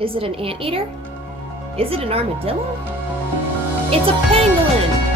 Is it an anteater? Is it an armadillo? It's a pangolin!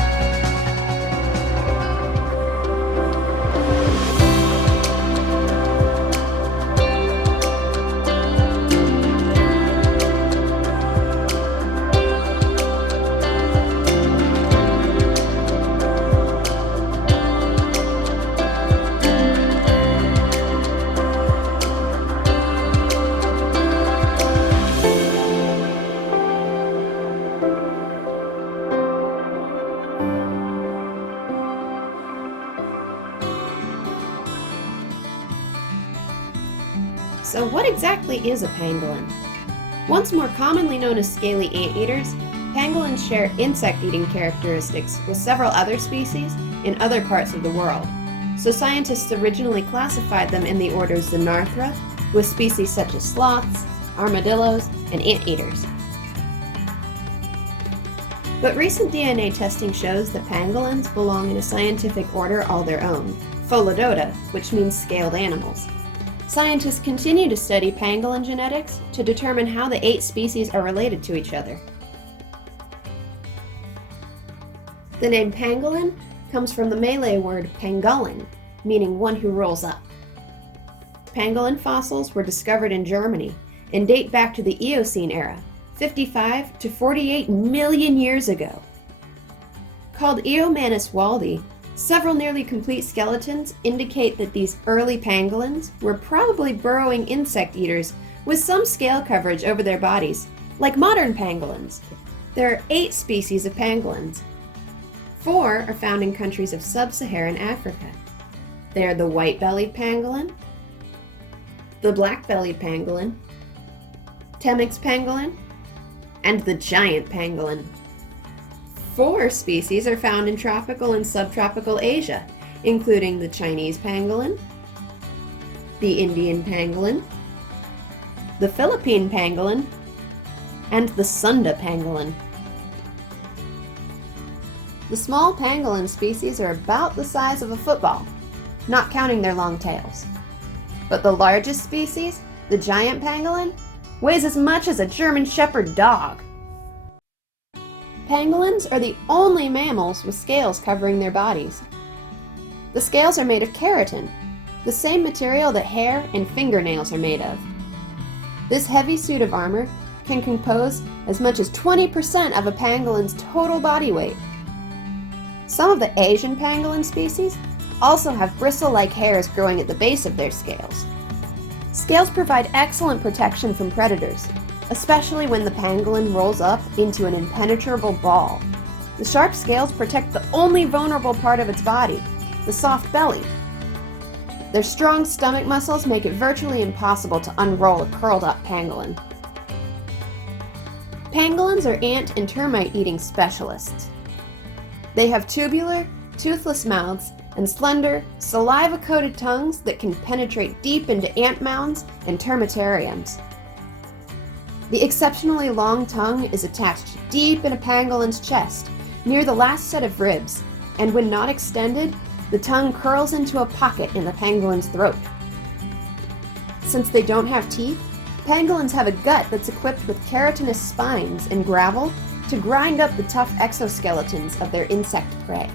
So what exactly is a pangolin? Once more commonly known as scaly anteaters, pangolins share insect-eating characteristics with several other species in other parts of the world. So scientists originally classified them in the orders Xenarthra, with species such as sloths, armadillos, and anteaters. But recent DNA testing shows that pangolins belong in a scientific order all their own, Pholidota, which means scaled animals. Scientists continue to study pangolin genetics to determine how the 8 species are related to each other. The name pangolin comes from the Malay word pengguling, meaning one who rolls up. Pangolin fossils were discovered in Germany and date back to the Eocene era, 55 to 48 million years ago. Called Eomanus waldi, several nearly complete skeletons indicate that these early pangolins were probably burrowing insect eaters with some scale coverage over their bodies, like modern pangolins. There are 8 species of pangolins. 4 are found in countries of sub-Saharan Africa. They are the white-bellied pangolin, the black-bellied pangolin, Temminck's pangolin, and the giant pangolin. 4 species are found in tropical and subtropical Asia, including the Chinese pangolin, the Indian pangolin, the Philippine pangolin, and the Sunda pangolin. The small pangolin species are about the size of a football, not counting their long tails. But the largest species, the giant pangolin, weighs as much as a German Shepherd dog. Pangolins are the only mammals with scales covering their bodies. The scales are made of keratin, the same material that hair and fingernails are made of. This heavy suit of armor can compose as much as 20% of a pangolin's total body weight. Some of the Asian pangolin species also have bristle-like hairs growing at the base of their scales. Scales provide excellent protection from predators, especially when the pangolin rolls up into an impenetrable ball. The sharp scales protect the only vulnerable part of its body, the soft belly. Their strong stomach muscles make it virtually impossible to unroll a curled-up pangolin. Pangolins are ant and termite eating specialists. They have tubular, toothless mouths and slender, saliva-coated tongues that can penetrate deep into ant mounds and termitariums. The exceptionally long tongue is attached deep in a pangolin's chest, near the last set of ribs, and when not extended, the tongue curls into a pocket in the pangolin's throat. Since they don't have teeth, pangolins have a gut that's equipped with keratinous spines and gravel to grind up the tough exoskeletons of their insect prey.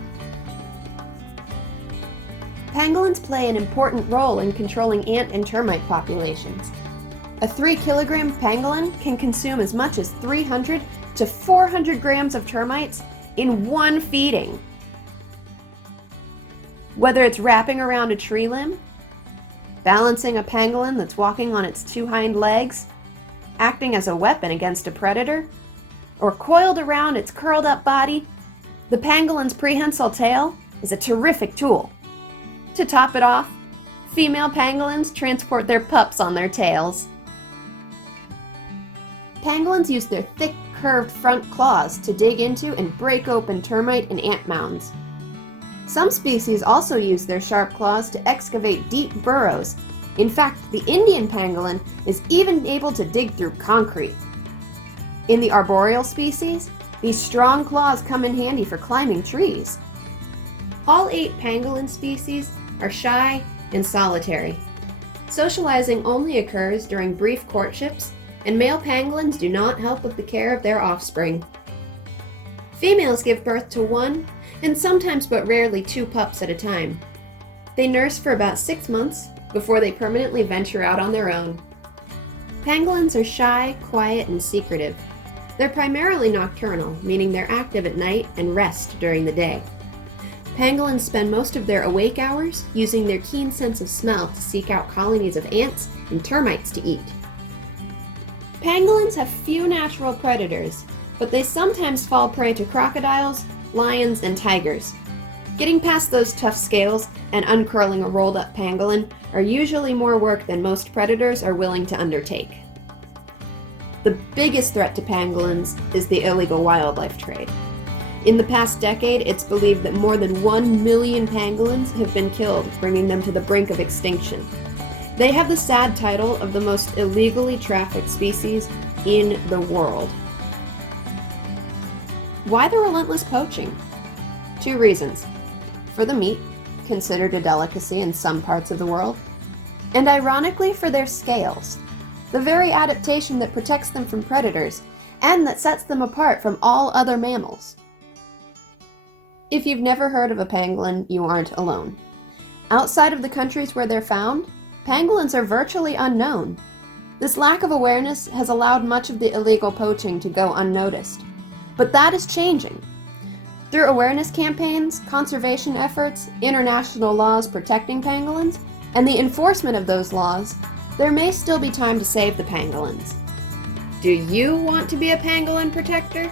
Pangolins play an important role in controlling ant and termite populations. A 3-kilogram pangolin can consume as much as 300 to 400 grams of termites in one feeding. Whether it's wrapping around a tree limb, balancing a pangolin that's walking on its 2 hind legs, acting as a weapon against a predator, or coiled around its curled-up body, the pangolin's prehensile tail is a terrific tool. To top it off, female pangolins transport their pups on their tails. Pangolins use their thick, curved front claws to dig into and break open termite and ant mounds. Some species also use their sharp claws to excavate deep burrows. In fact, the Indian pangolin is even able to dig through concrete. In the arboreal species, these strong claws come in handy for climbing trees. All 8 pangolin species are shy and solitary. Socializing only occurs during brief courtships and male pangolins do not help with the care of their offspring. Females give birth to one, and sometimes but rarely two pups at a time. They nurse for about 6 months before they permanently venture out on their own. Pangolins are shy, quiet, and secretive. They're primarily nocturnal, meaning they're active at night and rest during the day. Pangolins spend most of their awake hours using their keen sense of smell to seek out colonies of ants and termites to eat. Pangolins have few natural predators, but they sometimes fall prey to crocodiles, lions, and tigers. Getting past those tough scales and uncurling a rolled-up pangolin are usually more work than most predators are willing to undertake. The biggest threat to pangolins is the illegal wildlife trade. In the past decade, it's believed that more than 1 million pangolins have been killed, bringing them to the brink of extinction. They have the sad title of the most illegally trafficked species in the world. Why the relentless poaching? 2 reasons. For the meat, considered a delicacy in some parts of the world, and ironically for their scales, the very adaptation that protects them from predators and that sets them apart from all other mammals. If you've never heard of a pangolin, you aren't alone. Outside of the countries where they're found, pangolins are virtually unknown. This lack of awareness has allowed much of the illegal poaching to go unnoticed. But that is changing. Through awareness campaigns, conservation efforts, international laws protecting pangolins, and the enforcement of those laws, there may still be time to save the pangolins. Do you want to be a pangolin protector?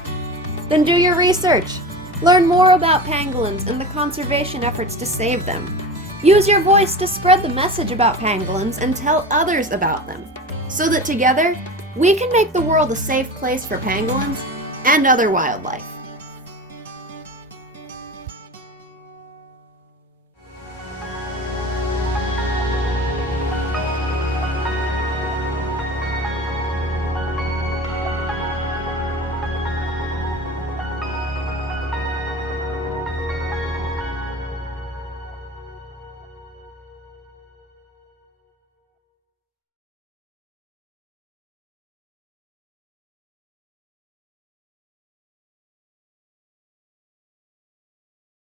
Then do your research! Learn more about pangolins and the conservation efforts to save them. Use your voice to spread the message about pangolins and tell others about them, so that together, we can make the world a safe place for pangolins and other wildlife.